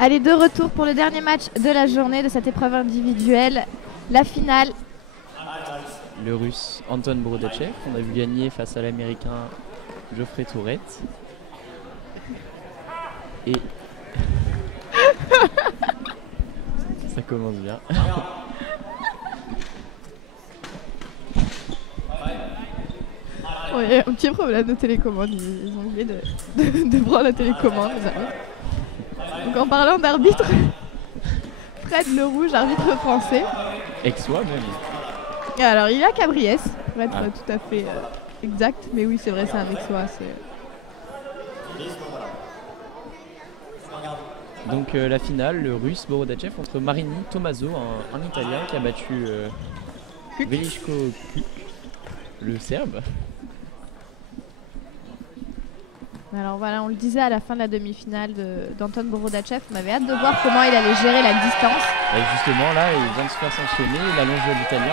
Allez, de retour pour le dernier match de la journée de cette épreuve individuelle, la finale. Le Russe Anton Borodachev, on a vu gagner face à l'Américain Geoffrey Tourette. Et ça commence bien. Oui, il y a un petit problème de télécommande, ils ont oublié de prendre la télécommande, les amis. Donc en parlant d'arbitre, Fred Le Rouge, arbitre français. Ex-soi même. Et alors il y a Cabriès, pour être tout à fait exact, mais oui c'est vrai, c'est un ex-soi. Donc la finale, le Russe Borodachev contre Marini Tommaso, un Italien qui a battu Velichko Kuk, le Serbe. Alors voilà, on le disait à la fin de la demi-finale d'Anton Borodachev, on avait hâte de voir comment il allait gérer la distance. Et justement là, il vient de se faire sanctionner, il allonge l'Italien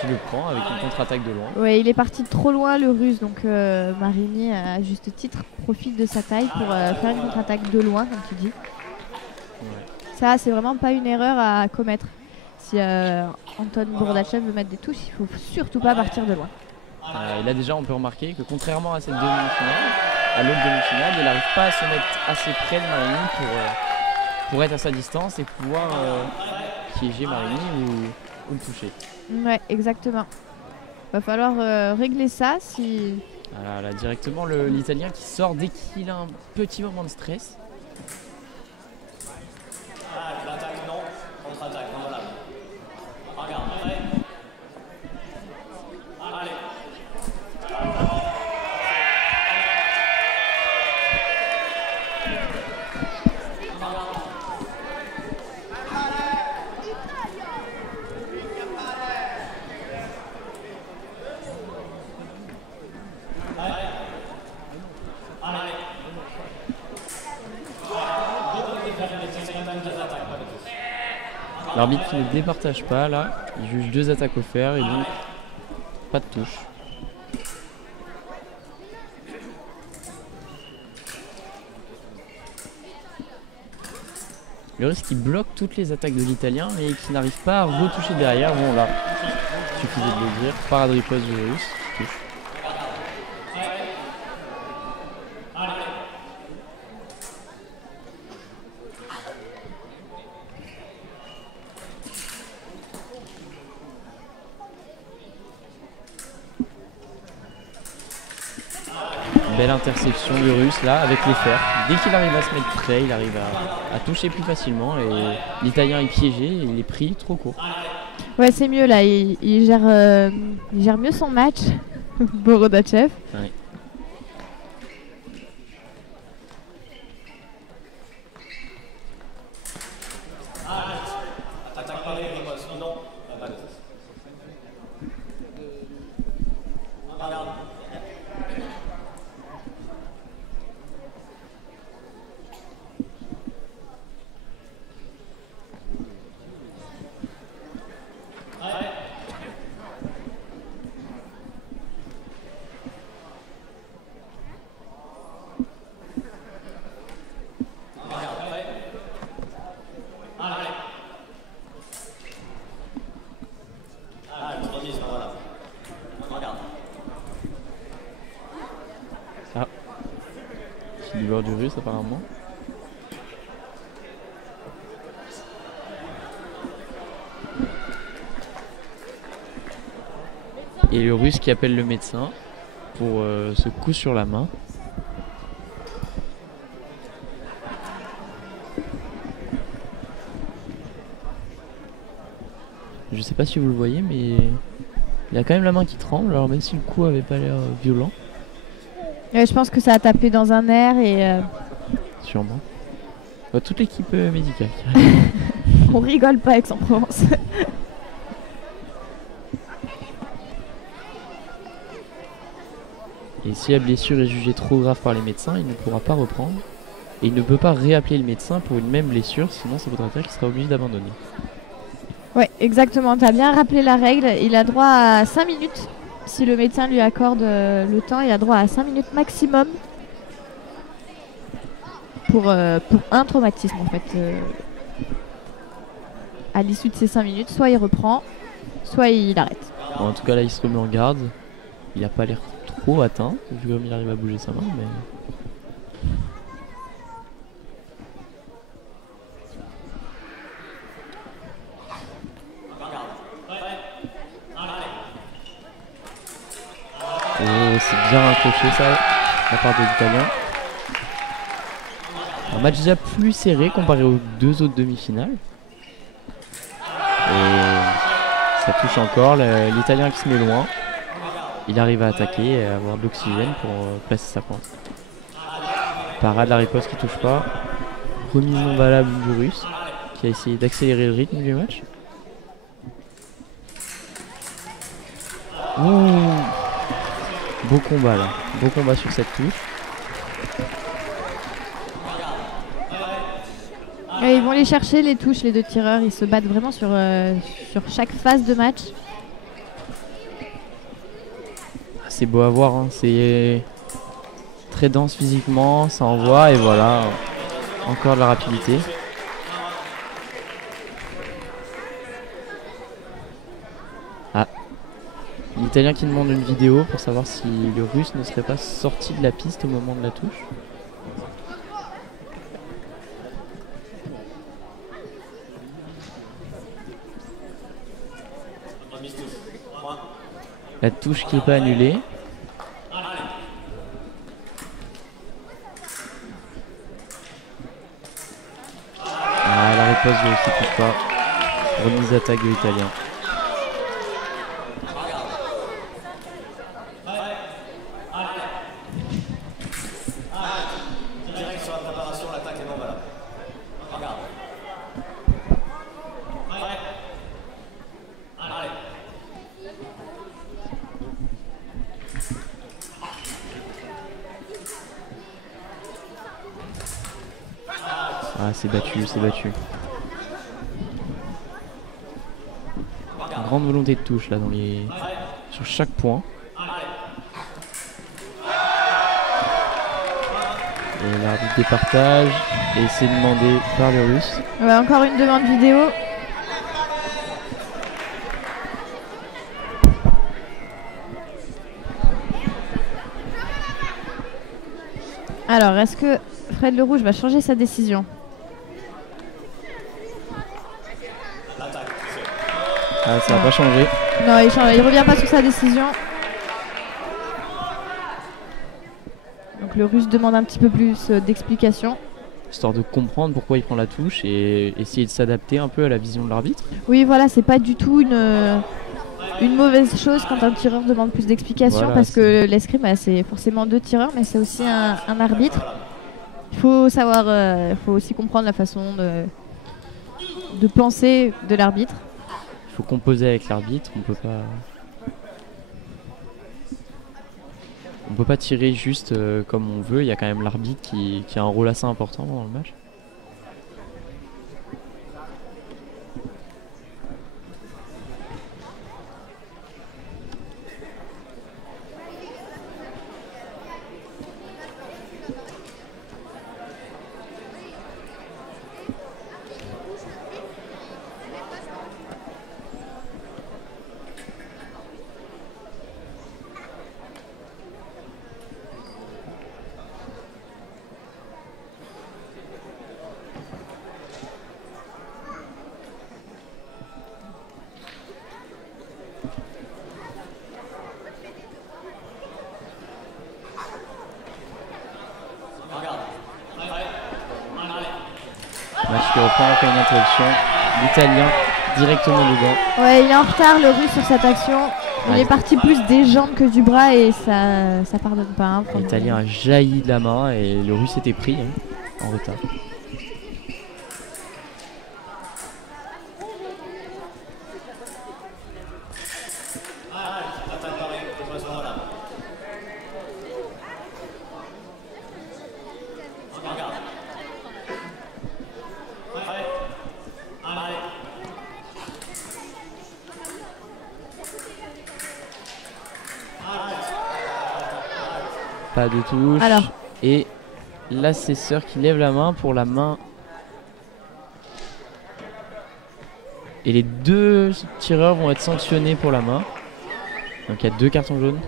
qui le prend avec une contre-attaque de loin. Oui, il est parti trop loin le Russe, donc Marini, à juste titre, profite de sa taille pour faire une contre-attaque de loin, comme tu dis. Ouais. Ça, c'est vraiment pas une erreur à commettre. Si Anton Borodachev veut mettre des touches, il faut surtout pas partir de loin. Et là déjà on peut remarquer que contrairement à cette demi-finale, à l'autre demi-finale, il n'arrive pas à se mettre assez près de Marini pour être à sa distance et pouvoir piéger Marini ou le toucher. Ouais, exactement. Va falloir régler ça si... Voilà, là directement l'Italien qui sort dès qu'il a un petit moment de stress. L'attaque non, contre-attaque, voilà. Regarde, prêt. Allez. L'arbitre qui ne départage pas là, il juge 2 attaques offertes et donc pas de touche. Le Russe qui bloque toutes les attaques de l'Italien et qui n'arrive pas à retoucher derrière. Bon là, suffisait de le dire, parade riposte du Russe qui touche. Belle interception du Russe là avec les fers. Dès qu'il arrive à se mettre près, il arrive à toucher plus facilement et l'Italien est piégé et il est pris trop court. Ouais, c'est mieux là, il gère mieux son match, Borodachev. Ouais. Attaque pas les ripostes, non. Regarde. Ah, c'est du bord du Russe apparemment. Et le Russe qui appelle le médecin pour ce coup sur la main. Je sais pas si vous le voyez, mais il a quand même la main qui tremble, alors même si le coup avait pas l'air violent. Ouais, je pense que ça a tapé dans un air et... Sûrement. Bah, toute l'équipe médicale. On rigole pas avec Aix-en-Provence. Et si la blessure est jugée trop grave par les médecins, il ne pourra pas reprendre. Et il ne peut pas réappeler le médecin pour une même blessure, sinon ça voudra dire qu'il sera obligé d'abandonner. Ouais, exactement. Tu as bien rappelé la règle. Il a droit à 5 minutes. Si le médecin lui accorde le temps, il a droit à 5 minutes maximum pour un traumatisme en fait. À l'issue de ces 5 minutes, soit il reprend, soit il arrête. Bon, en tout cas là il se remet en garde. Il n'a pas l'air trop atteint, vu comme il arrive à bouger sa main, mais... Et c'est bien accroché ça, de la part de l'Italien. Un match déjà plus serré comparé aux 2 autres demi-finales. Et ça touche encore, l'Italien qui se met loin. Il arrive à attaquer et à avoir de l'oxygène pour placer sa pointe. Parade, la riposte qui touche pas. Remise non valable du Russe qui a essayé d'accélérer le rythme du match. Ouh. Beau combat là, beau combat sur cette touche. Et ils vont les chercher les touches, les 2 tireurs. Ils se battent vraiment sur chaque phase de match. C'est beau à voir, hein. C'est très dense physiquement, ça envoie et voilà, encore de la rapidité. Ah, l'Italien qui demande une vidéo pour savoir si le Russe ne serait pas sorti de la piste au moment de la touche. La touche qui n'est pas annulée. Ah, la riposte de qui touche pas. Remise d'attaque de l'Italien. Direct sur la préparation, l'attaque est non valable. Regarde. Prêt. Allez. Ah, c'est battu, c'est battu. Une grande volonté de touche là sur chaque point. Et l'arbitre départage et c'est demandé par le Russe. Ouais, encore une demande vidéo. Alors, est-ce que Fred Le Rouge va changer sa décision? Ah, ça n'a pas changé. Non, il revient pas sur sa décision. Donc le Russe demande un petit peu plus d'explications. Histoire de comprendre pourquoi il prend la touche et essayer de s'adapter un peu à la vision de l'arbitre. Oui, voilà, c'est pas du tout une mauvaise chose quand un tireur demande plus d'explications, Voilà, parce que l'escrime, bah, c'est forcément 2 tireurs, mais c'est aussi un arbitre. Il faut savoir, faut aussi comprendre la façon de penser de l'arbitre. Il faut composer avec l'arbitre, on peut pas tirer juste comme on veut, il y a quand même l'arbitre qui a un rôle assez important dans le match. Match qui reprend après une interruption. L'Italien directement dedans. Ouais, il est en retard le Russe sur cette action. Il Ouais. est parti plus des jambes que du bras et ça pardonne pas. Hein, L'Italien a jailli de la main et le Russe était pris en retard. Attaque pareille, déplacement valable. Regarde. Prêt. Allez. Pas de touche. Alors. Et l'assesseur qui lève la main pour la main. Et les deux tireurs vont être sanctionnés pour la main. Donc il y a 2 cartons jaunes.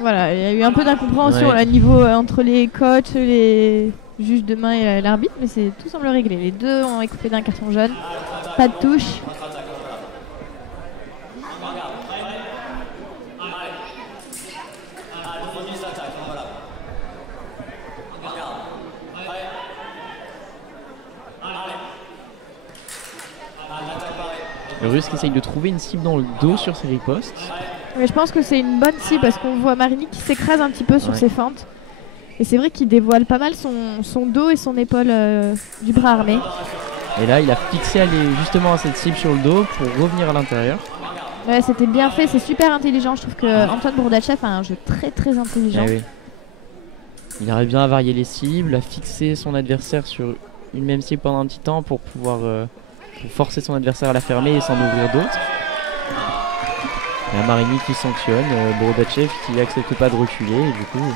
Voilà, il y a eu un peu d'incompréhension Ouais. à niveau entre les coachs, les juges de main et l'arbitre, mais tout semble réglé. Les deux ont écopé d'un carton jaune, pas de touche. Le Russe qui essaye de trouver une cible dans le dos sur ses ripostes. Mais je pense que c'est une bonne cible parce qu'on voit Marini qui s'écrase un petit peu sur ses feintes. Et c'est vrai qu'il dévoile pas mal son dos et son épaule du bras armé. Et là, il a fixé justement à cette cible sur le dos pour revenir à l'intérieur. Ouais, c'était bien fait, c'est super intelligent. Je trouve que Anton Bourdachev a un jeu très très intelligent. Eh oui. Il arrive bien à varier les cibles, à fixer son adversaire sur une même cible pendant un petit temps pour pouvoir pour forcer son adversaire à la fermer et s'en ouvrir d'autres. Il y a Marini qui sanctionne, Bourdachev qui n'accepte pas de reculer et du coup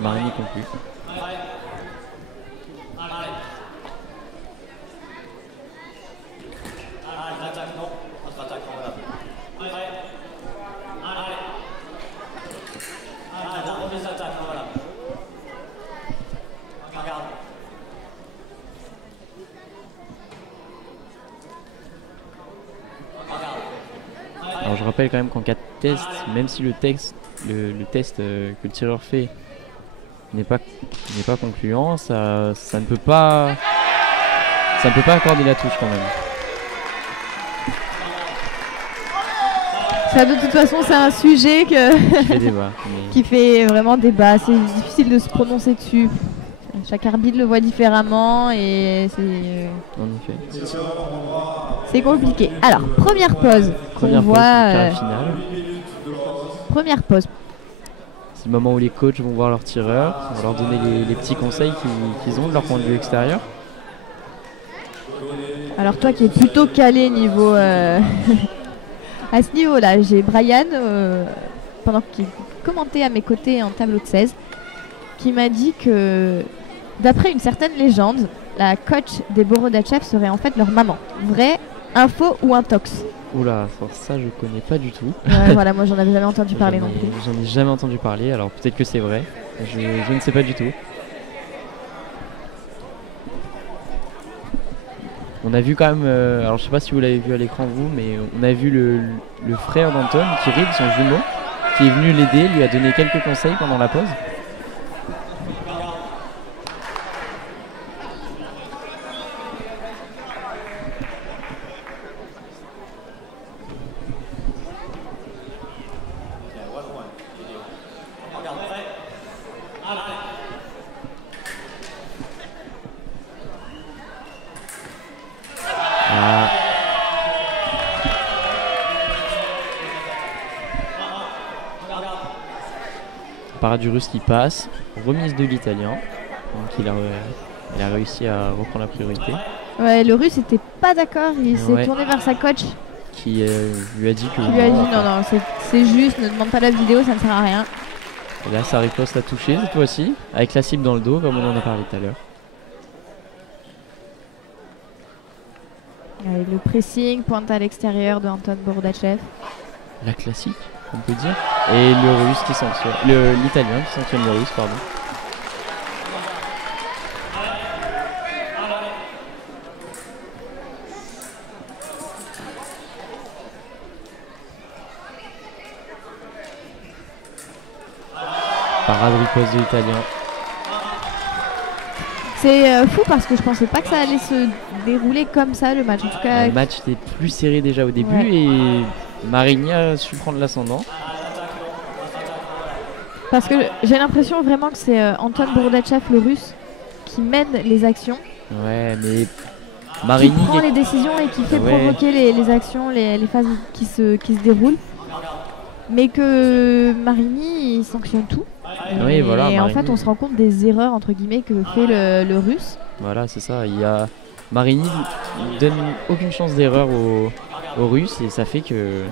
Marini conclut. Alors je rappelle quand même qu'en cas de test, même si le test que le tireur fait n'est pas concluant, ça ne peut pas accorder la touche quand même. Ça, de toute façon, c'est un sujet Qui fait débat, mais... qui fait vraiment débat. C'est difficile de se prononcer dessus. Chaque arbitre le voit différemment et En effet. c'est compliqué. Alors, première pause qu'on voit. Première pause. C'est le moment où les coachs vont voir leurs tireurs, on va leur donner les petits conseils qu'ils ont de leur point de vue extérieur. Alors toi qui es plutôt calé niveau à ce niveau-là, j'ai Brian pendant qu'il commentait à mes côtés en tableau de 16 qui m'a dit que d'après une certaine légende, la coach des Borodachevs serait en fait leur maman. Vrai, info ou intox? Oula, ça je connais pas du tout. Ouais, voilà, moi j'en avais jamais entendu parler non plus. J'en ai jamais entendu parler, alors peut-être que c'est vrai. Je ne sais pas du tout. On a vu quand même, alors je sais pas si vous l'avez vu à l'écran vous, mais on a vu le frère d'Anton, Kirill, son jumeau, qui est venu l'aider, lui a donné quelques conseils pendant la pause. Parade du russe qui passe, remise de l'italien, donc il a réussi à reprendre la priorité. Ouais, le russe était pas d'accord, il s'est tourné vers sa coach. Qui lui a dit que... Qui lui a dit non, c'est juste, ne demande pas la vidéo, ça ne sert à rien. Et là sa riposte a touché cette fois-ci, avec la cible dans le dos, comme on en a parlé tout à l'heure. Le pressing, pointe à l'extérieur de Anton Bourdachev. La classique, on peut dire. Et le russe qui sanctionne, l'italien qui sanctionne le russe, pardon. Parade riposte de l'italien. C'est fou parce que je pensais pas que ça allait se dérouler comme ça le match. En tout cas, le match était plus serré déjà au début et Marini a su prendre l'ascendant. Parce que j'ai l'impression vraiment que c'est Anton Bourdachev, le russe, qui mène les actions. Ouais, mais Marini qui prend les décisions et qui fait Ouais. provoquer les actions, les phases qui se déroulent. Mais que Marini il sanctionne tout. Oui, et voilà, en Marini. fait, on se rend compte des erreurs entre guillemets que fait le Russe. Voilà, c'est ça. Il y a Marini donne aucune chance d'erreur aux Russes et ça fait que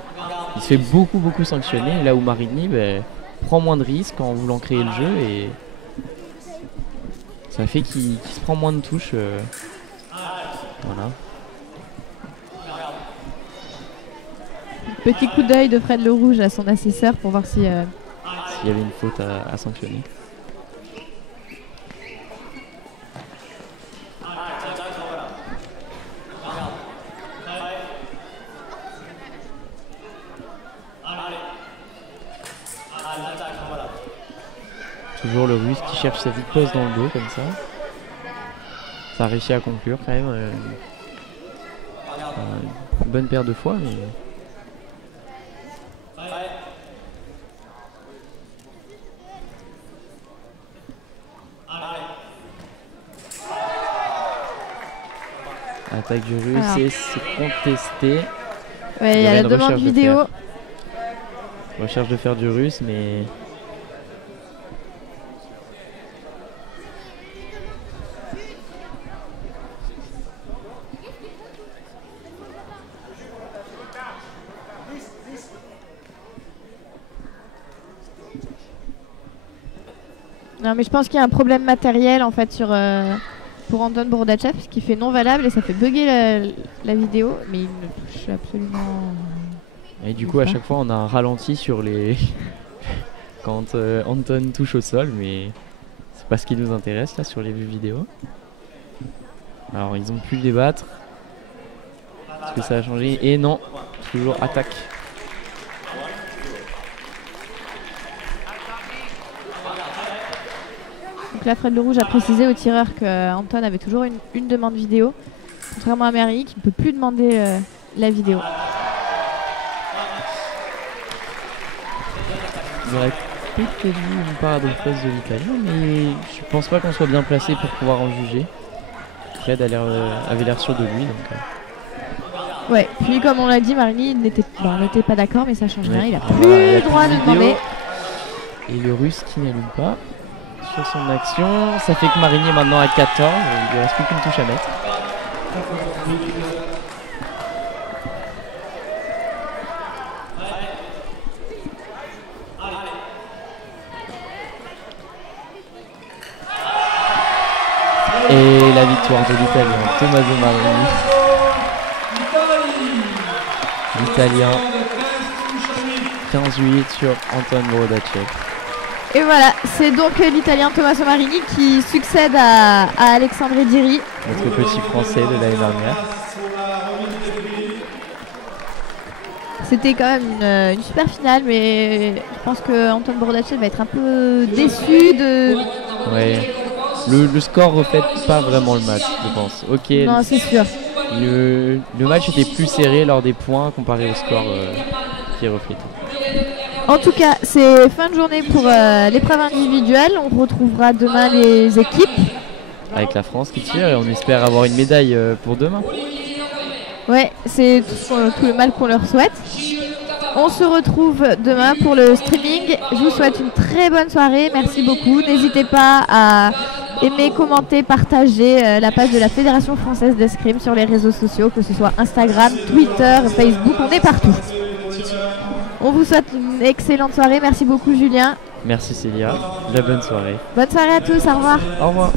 il se fait beaucoup sanctionner. Là où Marini prend moins de risques en voulant créer le jeu et ça fait qu'il se prend moins de touches. Voilà. Petit coup d'œil de Fred Le Rouge à son assesseur pour voir si. S'il y avait une faute à sanctionner. Toujours le Russe qui cherche sa petite pose dans le dos comme ça. Ça a réussi à conclure quand même. Une bonne paire de fois, mais. Attaque du Russe Alors. et c'est contesté. Ouais, il y y a avait la une demande recherche de vidéo. faire. Recherche de faire du Russe, mais. Non, mais je pense qu'il y a un problème matériel en fait pour Anton Borodachev, ce qui fait non valable et ça fait bugger la vidéo. Mais il ne touche absolument. Et du coup, à chaque fois, on a un ralenti sur les. Quand Anton touche au sol, mais c'est pas ce qui nous intéresse là sur les vues vidéo. Alors, ils ont pu le débattre. Est-ce que ça a changé? Et non, toujours attaque. Donc là, Fred Le Rouge a précisé au tireur que Anton avait toujours une demande vidéo, contrairement à Marini qui ne peut plus demander la vidéo. Il aurait peut-être vu une part de presse de l'Italien, mais je pense pas qu'on soit bien placé pour pouvoir en juger. Fred avait l'air sûr de lui, donc. Ouais, puis comme on l'a dit, Marini n'était pas d'accord, mais ça change rien, il a plus Voilà, il y a le droit plus de de vidéo. demander. Et le Russe qui n'allume pas sur son action. Ça fait que Marini est maintenant à 14. Il lui reste plus qu'une touche à mettre. Et la victoire de l'Italien Tommaso Marini. L'Italien 15-8 sur Anton Borodachev. Et voilà, c'est donc l'Italien Tommaso Marini qui succède à Alexandre Diri. Notre petit français de l'année dernière. C'était quand même une super finale, mais je pense que Anton Borodachev va être un peu déçu de. Ouais. Le score reflète pas vraiment le match, je pense. Ok. Non, c'est sûr. Le match était plus serré lors des points comparé au score qui reflète. En tout cas, c'est fin de journée pour l'épreuve individuelle. On retrouvera demain les équipes. Avec la France qui tire et on espère avoir une médaille pour demain. Ouais, c'est tout le mal qu'on leur souhaite. On se retrouve demain pour le streaming. Je vous souhaite une très bonne soirée. Merci beaucoup. N'hésitez pas à aimer, commenter, partager la page de la Fédération Française d'Escrime sur les réseaux sociaux, que ce soit Instagram, Twitter, Facebook. On est partout. On vous souhaite une excellente soirée. Merci beaucoup, Julien. Merci Célia. La bonne soirée. Bonne soirée à tous. Au revoir. Au revoir.